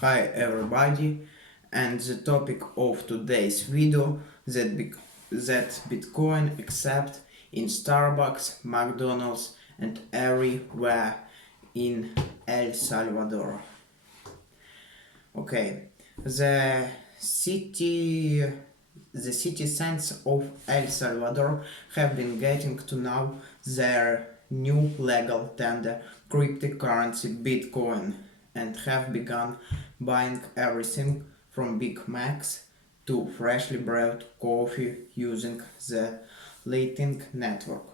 Hi everybody, and the topic of today's video that Bitcoin accept in Starbucks, McDonald's and everywhere in El Salvador. Okay, the city the citizens of El Salvador have been getting to know their new legal tender cryptocurrency Bitcoin and have begun buying everything from Big Macs to freshly brewed coffee using the Lightning Network.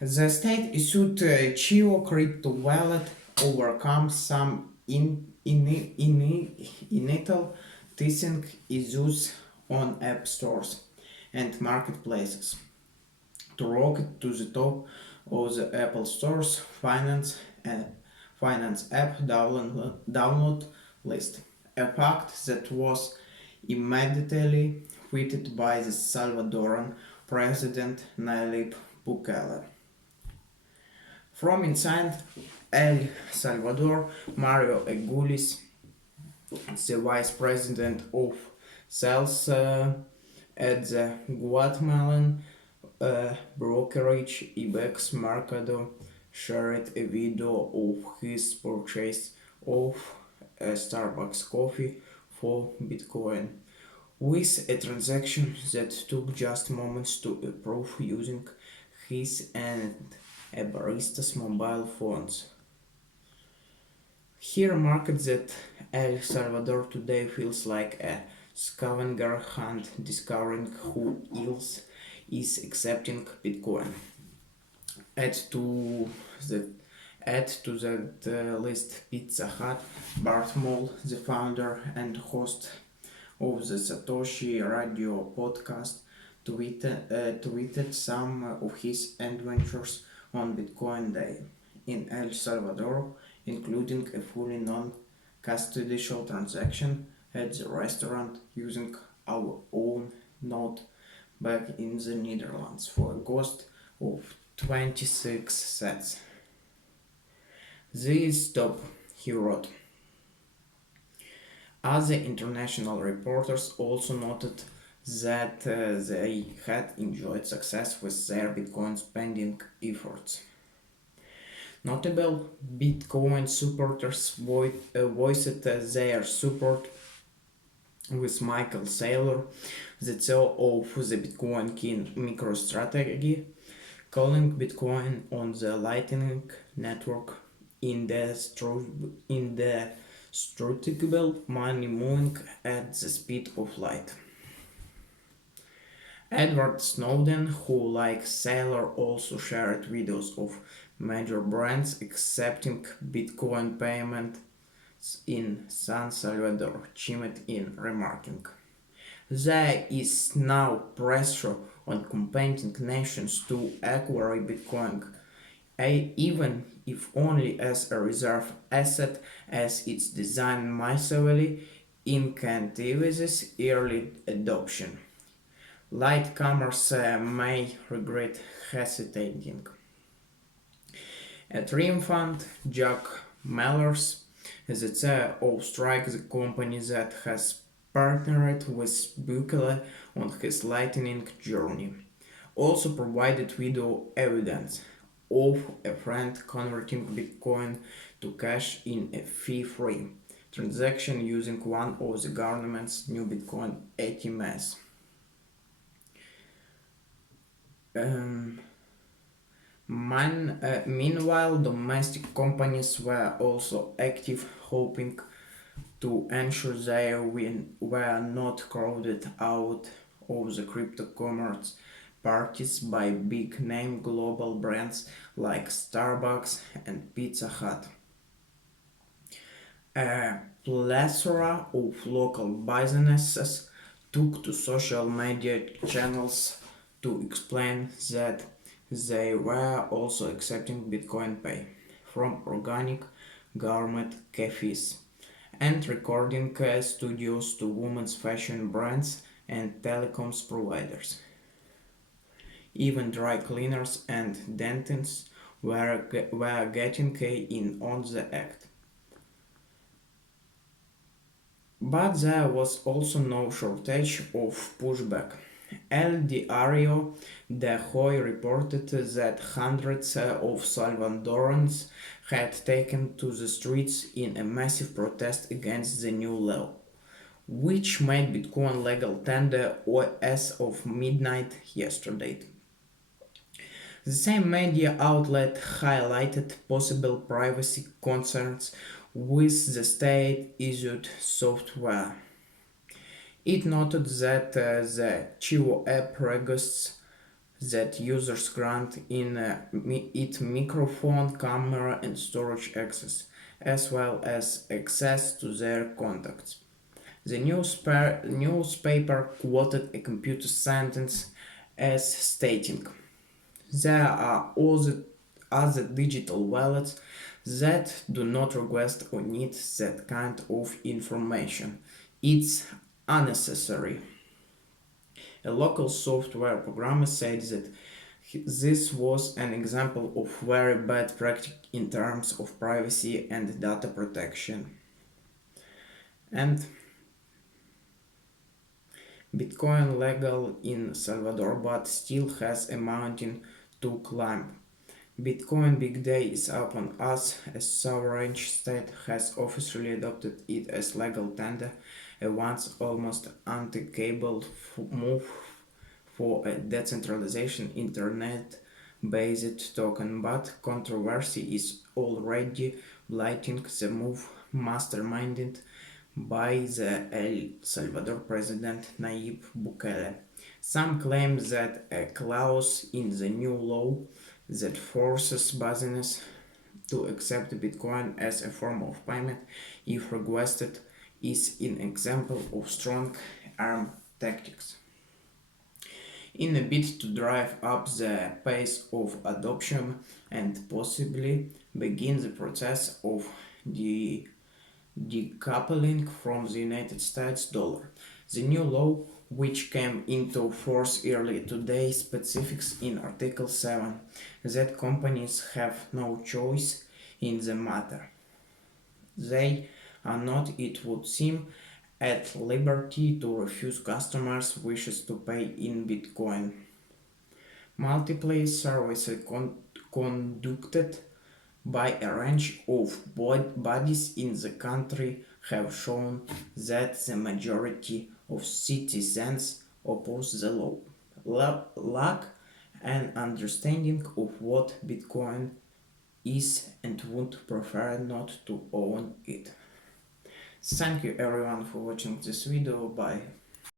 The state issued a Chio crypto wallet overcomes some initial teething issues on app stores and marketplaces to rocket to the top of the Apple Store's finance app download list, a fact that was immediately tweeted by the Salvadoran President Nayib Bukele. From inside El Salvador, Mario Egulis, the vice president of sales at the Guatemalan brokerage Ibex Mercado, shared a video of his purchase of a Starbucks coffee for Bitcoin, with a transaction that took just moments to approve using his and a barista's mobile phones. He remarked that El Salvador today feels like a scavenger hunt discovering who else is accepting Bitcoin. Add to the Add to that list Pizza Hut. Bart Moll, the founder and host of the Satoshi Radio podcast, tweeted some of his adventures on Bitcoin Day in El Salvador, including a fully non-custodial transaction at the restaurant using our own note back in the Netherlands for a cost of 26 cents. This top, he wrote. Other international reporters also noted that they had enjoyed success with their Bitcoin spending efforts. Notable Bitcoin supporters voiced their support with Michael Saylor, the CEO of the Bitcoin King MicroStrategy, calling Bitcoin on the Lightning Network indestructible money moving at the speed of light. Edward Snowden, who like Saylor also shared videos of major brands accepting Bitcoin payments in San Salvador, chimed in, remarking, "There is now pressure on competing nations to acquire Bitcoin, even if only as a reserve asset, as it's designed massively incentivize early adoption. Latecomers may regret hesitating." A triumphant Jack Mallers, the CEO of Strike, the company that has partnered with Bukele on his Lightning journey, also provided video evidence of a friend converting Bitcoin to cash in a fee-free transaction using one of the government's new Bitcoin ATMs. Meanwhile, domestic companies were also active, hoping to ensure they were not crowded out of the crypto commerce parties by big-name global brands like Starbucks and Pizza Hut. A plethora of local businesses took to social media channels to explain that they were also accepting Bitcoin Pay from organic gourmet cafes and recording studios to women's fashion brands and telecoms providers. Even dry cleaners and dentists were getting in on the act. But there was also no shortage of pushback. El Diario de Hoy reported that hundreds of Salvadorans had taken to the streets in a massive protest against the new law, which made Bitcoin legal tender as of midnight yesterday. The same media outlet highlighted possible privacy concerns with the state issued software. It noted that the Chivo app requests that users grant in it microphone, camera, and storage access, as well as access to their contacts. The newspaper quoted a computer sentence as stating, "There are other digital wallets that do not request or need that kind of information. It's unnecessary." A local software programmer said that this was an example of very bad practice in terms of privacy and data protection. And Bitcoin legal in Salvador but still has a mountain to climb. Bitcoin Big Day is upon us as sovereign state has officially adopted it as legal tender, a once almost unthinkable move for a decentralization internet-based token, but controversy is already blighting the move masterminded by the El Salvador president Nayib Bukele. Some claim that a clause in the new law that forces business to accept Bitcoin as a form of payment if requested is an example of strong arm tactics. In a bid to drive up the pace of adoption and possibly begin the process of the decoupling from the United States dollar. The new law, which came into force early today, specifies in Article 7 that companies have no choice in the matter. They are not, it would seem, at liberty to refuse customers' wishes to pay in Bitcoin. Multiple surveys conducted by a range of bodies in the country have shown that the majority of citizens oppose the law, lack an understanding of what Bitcoin is and would prefer not to own it. Thank you everyone for watching this video. Bye.